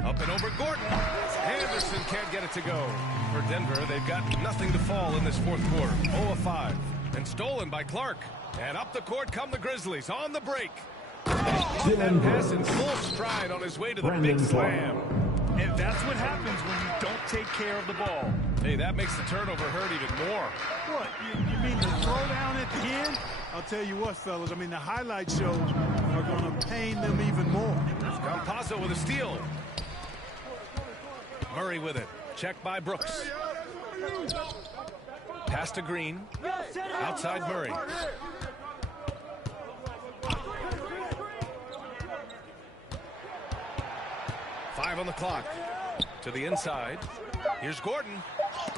Up and over Gordon. Anderson can't get it to go. For Denver, they've got nothing to fall in this fourth quarter. 0 of 5. And stolen by Clark. And up the court come the Grizzlies on the break. Off that pass in full stride on his way to the big slam. And that's what happens when you don't take care of the ball. Hey, that makes the turnover hurt even more. What? You mean the throwdown at the end? I'll tell you what, fellas. I mean, the highlight shows are going to pain them even more. Campazzo with a steal. Murray with it. Checked by Brooks. Pass to Green. Outside Murray. Five on the clock. To the inside. Here's Gordon.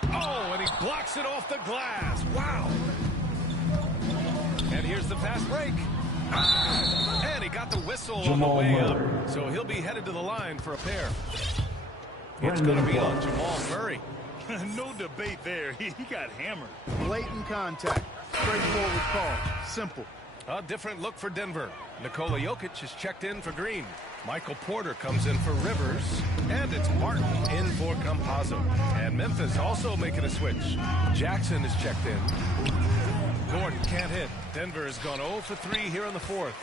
Oh, and he blocks it off the glass. Wow. And here's the fast break. And he got the whistle on the way up. So he'll be headed to the line for a pair. It's going to be on Jamal Murray. No debate there. He got hammered. Blatant contact. Straightforward call. Simple. A different look for Denver. Nikola Jokic is checked in for Green. Michael Porter comes in for Rivers. And it's Martin in for Campazzo. And Memphis also making a switch. Jackson is checked in. Gordon can't hit. Denver has gone 0 for 3 here in the fourth.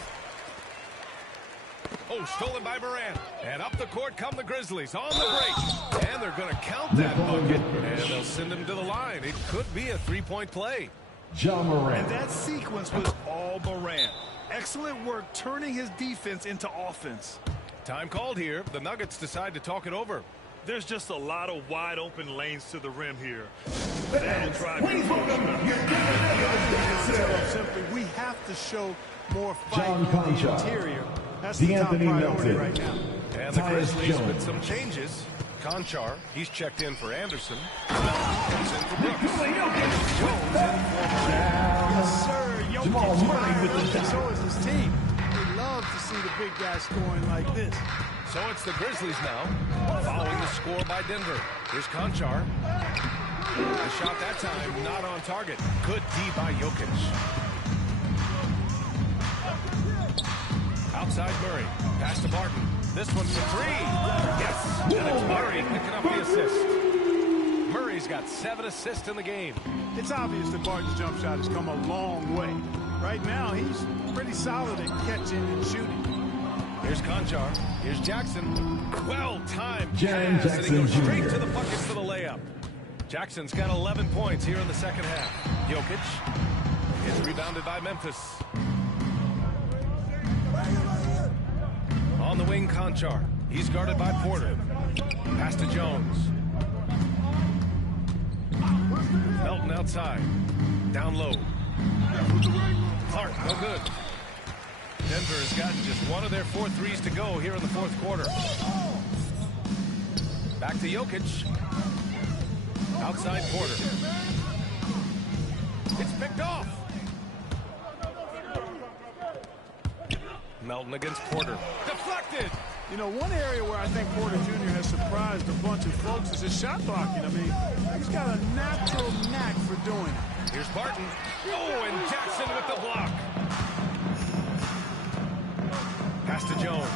Oh, stolen by Morant. And up the court come the Grizzlies on the break. And they're going to count that bucket. And they'll send him to the line. It could be a three-point play. John Morant. And that sequence was all Morant. Excellent work turning his defense into offense. Time called here. The Nuggets decide to talk it over. There's just a lot of wide open lanes to the rim here. That'll drive Simply, we have to show more fight John on the interior. That's the top priority right now. And the Grizzlies with some changes. Conchar, he's checked in for Anderson. Comes in for Brooks. Jones in for Yes, sir. Jamal Murray with the Jokic, dunk. so is his team. They love to see the big guy scoring like this. So it's the Grizzlies now, following the score by Denver. Here's Conchar. The shot that time not on target. Good D by Jokic. Outside Murray. Pass to Barton. This one for three. Yes. And it's Murray picking up the assist. Murray's got 7 assists in the game. It's obvious that Barton's jump shot has come a long way. Right now, he's pretty solid at catching and shooting. Here's Conchar. Here's Jackson. Well-timed Jaren pass, and he goes Jackson straight Jr. to the bucket for the layup. Jackson's got 11 points here in the second half. Jokic is rebounded by Memphis. On the wing, Conchar. He's guarded by Porter. Pass to Jones. Melton outside. Down low. Clark, no good. Denver has gotten just one of their 4 threes to go here in the fourth quarter. Back to Jokic. Outside Porter. It's picked off. Melton against Porter. Deflected. You know, one area where I think Porter Jr. has surprised a bunch of folks is his shot blocking. I mean, he's got a natural knack for doing it. Here's Barton. Oh, and Jackson with the block. Pass to Jones.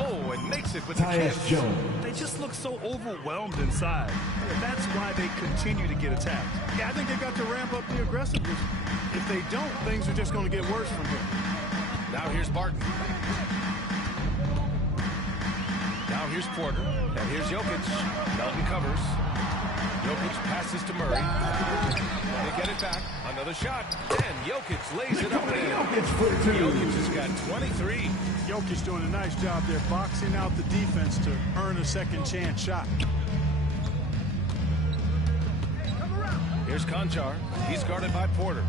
Oh, and makes it with the Tyus kiss. Jones. They just look so overwhelmed inside. Yeah, that's why they continue to get attacked. Yeah, I think they've got to ramp up the aggressiveness. If they don't, things are just going to get worse from here. Now here's Barton. Now here's Porter. And here's Jokic. Melton covers. Jokic passes to Murray. They get it back. Another shot. And Jokic lays it up and in. Jokic has got 23. Jokic doing a nice job there, boxing out the defense to earn a second chance shot. Here's Conchar. He's guarded by Porter.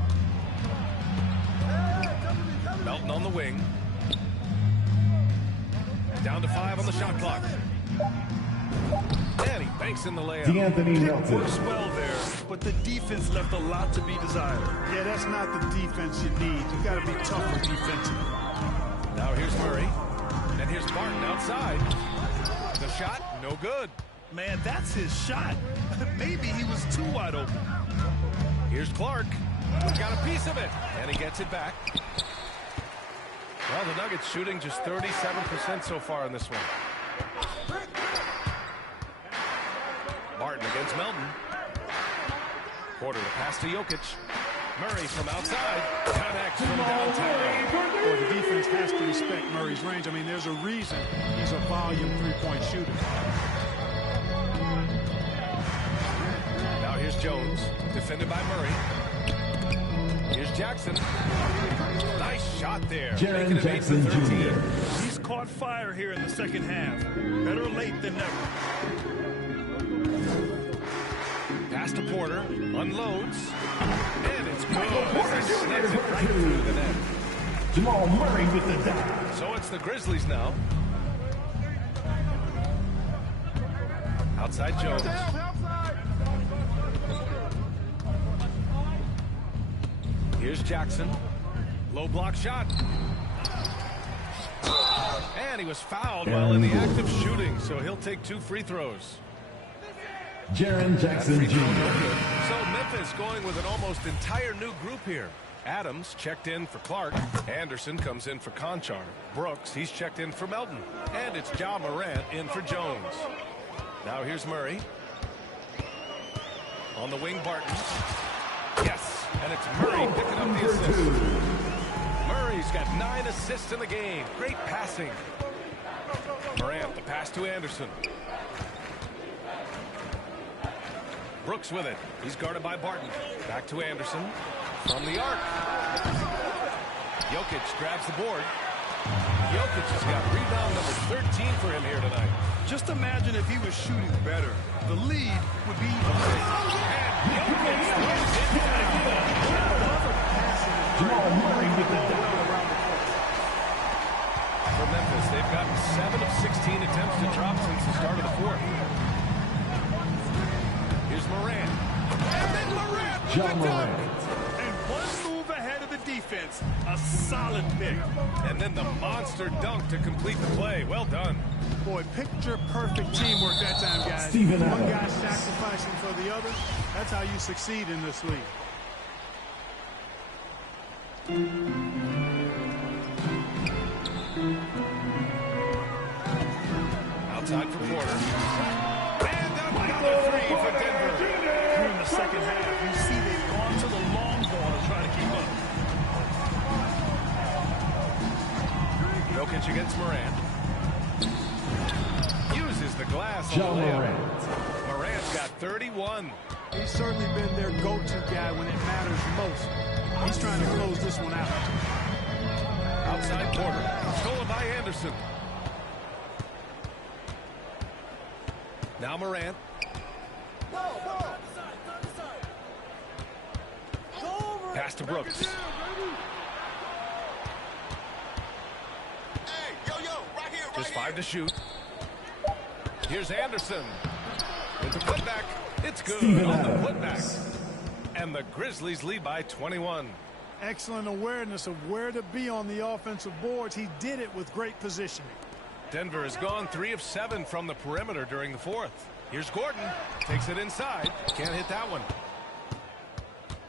Melton on the wing. Down to 5 on the shot clock. And he banks in the layup. D'Anthony Melton. Works well there, but the defense left a lot to be desired. Yeah, that's not the defense you need. You got to be tougher defensively. Now here's Murray. And here's Barton outside. The shot, no good. Man, that's his shot. Maybe he was too wide open. Here's Clark. Got a piece of it. And he gets it back. Well, the Nuggets shooting just 37% so far in this one. Barton against Melton. Porter to pass to Jokic. Murray from outside. Connects from downtown. Boy, the defense has to respect Murray's range. I mean, there's a reason he's a volume three-point shooter. Now here's Jones. Defended by Murray. Here's Jackson. Nice shot there. Jaren Jackson Jr. He's caught fire here in the second half. Better late than never. Pass to Porter. Unloads. And it's good. He snaps it right through the net. Jamal Murray with the dive. So it's the Grizzlies now. Outside Jones. Here's Jackson. Low block shot. And he was fouled while in the act of shooting, so he'll take 2 free throws. Jaren Jackson Jr. So Memphis going with an almost entire new group here. Adams checked in for Clark. Anderson comes in for Conchar. Brooks, he's checked in for Melton. And it's Ja Morant in for Jones. Now here's Murray. On the wing, Barton. Yes, and it's Murray picking up the assist. Murray's got 9 assists in the game. Great passing. Morant, the pass to Anderson. Brooks with it. He's guarded by Barton. Back to Anderson. From the arc. Jokic grabs the board. Jokic has got rebound number 13 for him here tonight. Just imagine if he was shooting better. The lead would be even bigger. And Jokic wins it back. Jamal Murray with the dive. For Memphis, they've gotten 7 of 16 attempts to drop since the start of the fourth. Here's Morant. And then Morant with Ja the dunk. Morant. And one move ahead of the defense. A solid pick. And then the monster dunk to complete the play. Well done. Boy, picture-perfect teamwork that time, guys. Steven One guy Adams. sacrificing for the other. That's how you succeed in this league. Outside for Porter. And another three for Denver. Here in the second half, you see they've gone to the long ball to try to keep up. Jokic against Morant. Uses the glass on the layup. Morant's got 31. He's certainly been their go-to guy when it matters most. He's trying to close this one out. Outside Porter. Stolen by Anderson. Now Morant. Pass to Brooks. Just 5 to shoot. Here's Anderson. With the putback. It's good on the putback. And the Grizzlies lead by 21. Excellent awareness of where to be on the offensive boards. He did it with great positioning. Denver has gone 3 of 7 from the perimeter during the fourth. Here's Gordon. Takes it inside. Can't hit that one.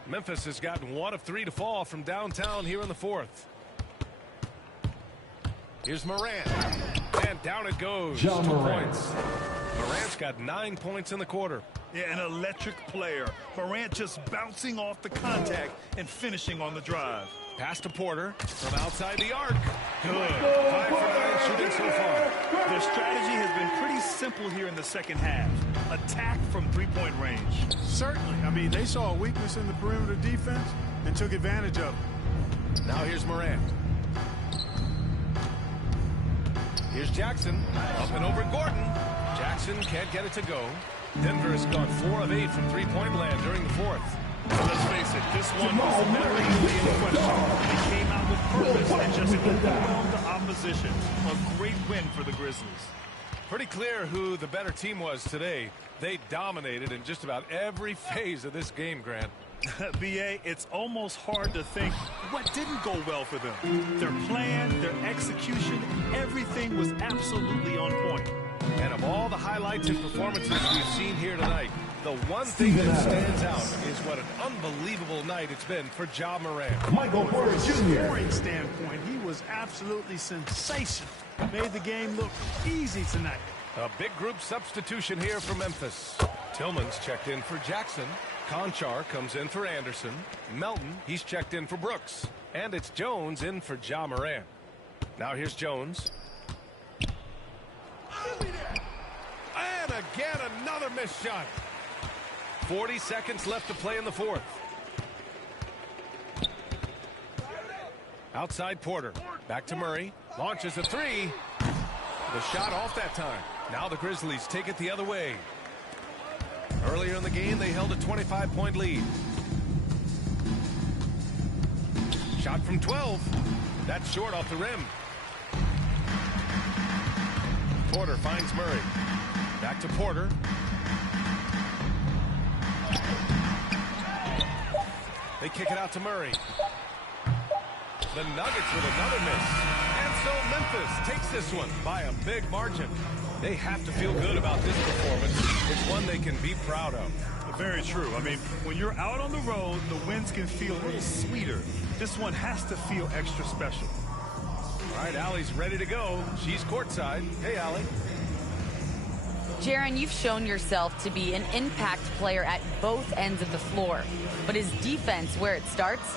Memphis has gotten 1 of 3 to fall from downtown here in the fourth. Here's Morant. And down it goes. 2 points. Morant's got 9 points in the quarter. Yeah, an electric player. Morant just bouncing off the contact and finishing on the drive. Pass to Porter from outside the arc. Good. 5 for 9 shooting so far. Their strategy has been pretty simple here in the second half. Attack from three-point range. Certainly. I mean, they saw a weakness in the perimeter defense and took advantage of it. Now here's Morant. Here's Jackson. Up and over Gordon. Jackson can't get it to go. Denver has gone 4 of 8 from three-point land during the fourth. Let's face it, this one was never going to be in question. They came out with purpose and just overwhelmed the opposition. A great win for the Grizzlies. Pretty clear who the better team was today. They dominated in just about every phase of this game, Grant. B.A., it's almost hard to think what didn't go well for them. Their plan, their execution, everything was absolutely on point. And of all the highlights and performances we've seen here tonight, the one thing that stands out is what an unbelievable night it's been for Ja Morant. From a scoring standpoint, he was absolutely sensational. Made the game look easy tonight. A big group substitution here for Memphis. Tillman's checked in for Jackson. Conchar comes in for Anderson. Melton, he's checked in for Brooks. And it's Jones in for Ja Morant. Now here's Jones. And again, another missed shot. 40 seconds left to play in the fourth. Outside Porter. Back to Murray. Launches a three. The shot off that time. Now the Grizzlies take it the other way. Earlier in the game, they held a 25-point lead. Shot from 12. That's short off the rim. Porter finds Murray. Back to Porter. They kick it out to Murray. The Nuggets with another miss. And so Memphis takes this one by a big margin. They have to feel good about this performance. It's one they can be proud of. Very true. I mean, when you're out on the road, the wins can feel a little sweeter. This one has to feel extra special. All right, Allie's ready to go. She's courtside. Hey, Allie. Jaren, you've shown yourself to be an impact player at both ends of the floor. But is defense where it starts?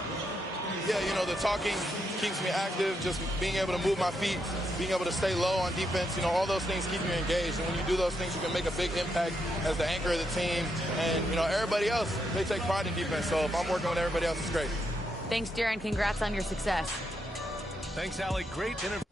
Yeah, you know, the talking keeps me active, just being able to move my feet, being able to stay low on defense, you know, all those things keep you engaged. And when you do those things, you can make a big impact as the anchor of the team. And, you know, everybody else, they take pride in defense. So if I'm working with everybody else, it's great. Thanks, Jaren. Congrats on your success. Thanks, Allie. Great interview.